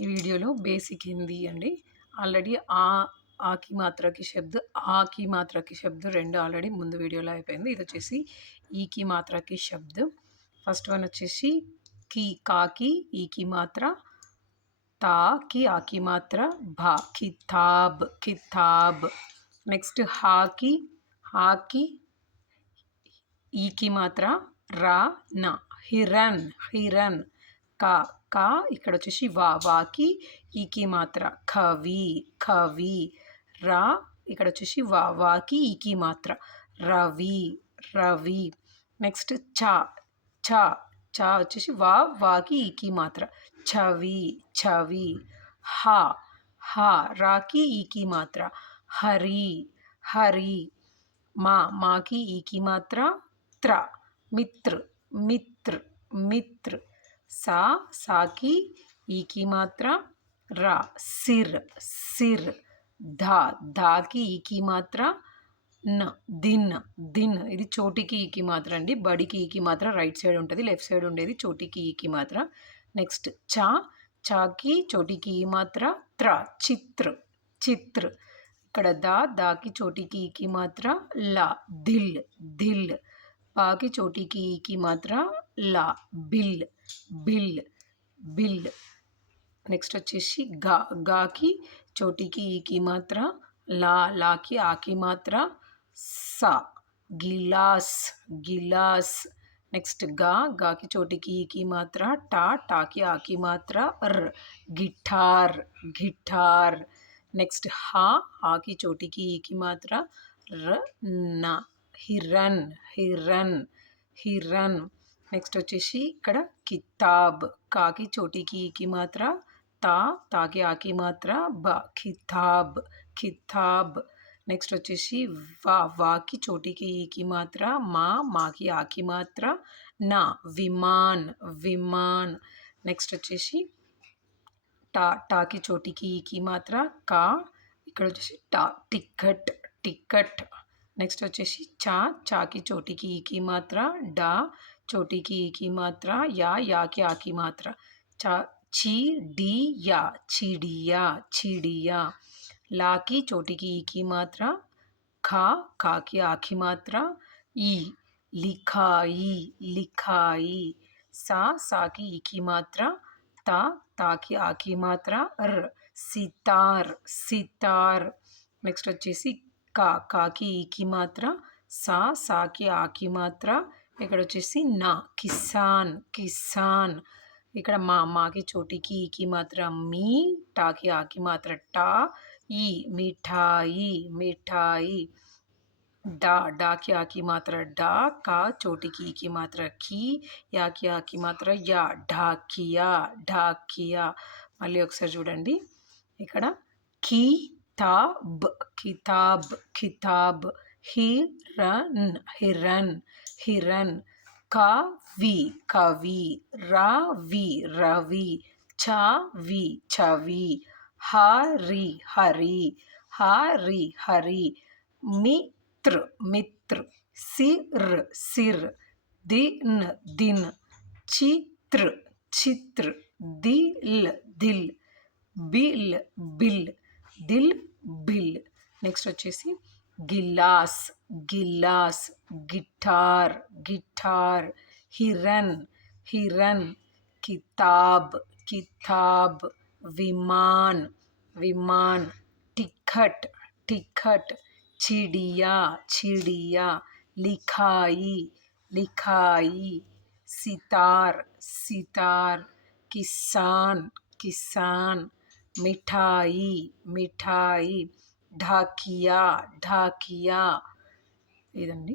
ఈ వీడియోలో బేసిక్ హిందీ అండి. ఆల్రెడీ ఆకి మాత్రకి శబ్ద్, ఆకి మాత్రకి శబ్ద్ 2 ఆల్రెడీ ముందు వీడియోలో అయిపోయింది. ఇదొచ్చేసి ఈకి మాత్రకి శబ్ద్. ఫస్ట్ వన్ వచ్చేసి కి, కాకి ఈకి మాత్ర, తాకి ఆకి మాత్ర, భా కితాబ్ కితాబ్. నెక్స్ట్ హాకి, హాకి ఈకి మాత్ర, రా నా హిరన్ హిరన్. కా, కా ఇక్కడ వచ్చేసి వా, వాకి ఈకి మాత్ర, కవి కవి. రా ఇక్కడ వచ్చేసి వా, వాకి ఈకి మాత్ర, రవి రవి. నెక్స్ట్ చా, చా, చా వచ్చేసి వా, వాకి ఈకి మాత్ర, చవి చవి. హా, హా రాకి ఈకి మాత్ర, హరి హరి. మా, మాకి ఈకి మాత్ర, త్ర మిత్ర మిత్ర మిత్ర. सा, सा की ई की मात्रा, रा सिर सिर. धा, धा की ई की मात्रा, न दिन दिन. ఇది చోటికి ఈకి మాత్ర అండి. బడికి ఈకి మాత్ర రైట్ సైడ్ ఉంటుంది, లెఫ్ట్ సైడ్ ఉండేది చోటికి ఈకి మాత్ర. నెక్స్ట్ చా, చాకి చోటికి ఈ మాత్ర, త్ర చిత్ర చిత్ర. ఇక్కడ దా, దాకి చోటికి ఈకి మాత్ర, లా దిల్ దిల్. బాకి చోటికి ఈకి మాత్ర, లా బిల్ బిల్ బిల్. నెక్స్ట్ వచ్చేసి గా, గాకి చోటికి ఈకి మాత్ర, లా, లాకి ఆకి మాత్ర, సా గిలాస్ గిలాస్. నెక్స్ట్ గా, గాకి చోటికి ఈకి మాత్ర, టా, టాకి ఆకి మాత్ర, ర్ గిటార్ గిటార్. నెక్స్ట్ హా, హాకి చోటికి ఈకి మాత్ర, ర నా హిరన్ హిరన్ హిరన్. నెక్స్ట్ వచ్చేసి ఇక్కడ కితాబ్, కాకి చోటికి ఈకి మాత్ర, తా, తాకి ఆకి మాత్ర, బ కితాబ్ కితాబ్. నెక్స్ట్ వచ్చేసి వా, వాకి చోటికి ఈకి మాత్ర, మా, మాకి ఆకి మాత్ర, నా విమాన్ విమాన్. నెక్స్ట్ వచ్చేసి టా, టాకి చోటికి ఈకి మాత్ర, కా, ఇక్కడ వచ్చేసి టా టిక్కట్ టిక్కట్. నెక్స్ట్ వచ్చేసి చా, చాకి చోటికి ఈకి మాత్ర, డా, చోటికి ఈకి మాత్ర, యా, యాకి ఆకి మాత్ర, చా చి డి యా చిడియా చిడియా. లాకి చోటికి ఈకి మాత్ర, ఖా, కాకి ఆకి మాత్ర, ఈ లిఖాయి లిఖాయి. సా, సాకి ఈకి మాత్ర, తా, తాకి ఆకి మాత్ర, ర్ సితార్ సితార్. నెక్స్ట్ వచ్చేసి కా, కాకి ఈకి మాత్ర, సా, సాకి ఆకి మాత్ర, ఇక్కడ వచ్చేసి నా కిసాన్ కిసాన్. ఇక్కడ మా, మాకి చోటికి ఈకి మాత్ర, మీ, టాకి ఆకి మాత్ర, టా, ఈ మిఠాయి మిఠాయి. డా, డాకి ఆకి మాత్ర, డా, కా చోటికి ఈకి మాత్ర, కీ, యాకి ఆకి మాత్ర, యా ఢాకియా ఢాకియా. మళ్ళీ ఒకసారి చూడండి. ఇక్కడ కీ, తాబ్ కితాబ్ కితాబ్. హిరన్ హిరన్ హిరన్. కవి కవి. రవి రవి. చవి చవి. హరి హరి హరి హరి. మిత్ర మిత్ర. Sir sir. दिन दिन. चित्र चित्र. दिल दिल. Bill bill. दिल बिल. నెక్స్ట్ వచ్చేసి గిలాస్ గిలాస్. Guitar guitar. హిరన్ హిరన్. కితాబ్ కితాబ్. విమాన్ విమాన్. టిక్కట్ టిక్కట్. చిడియా చిడియా. लिखाई लिखाई. सितार सितार. किसान किसान. मिठाई मिठाई. ढाकिया ढाकिया. ఇదండి.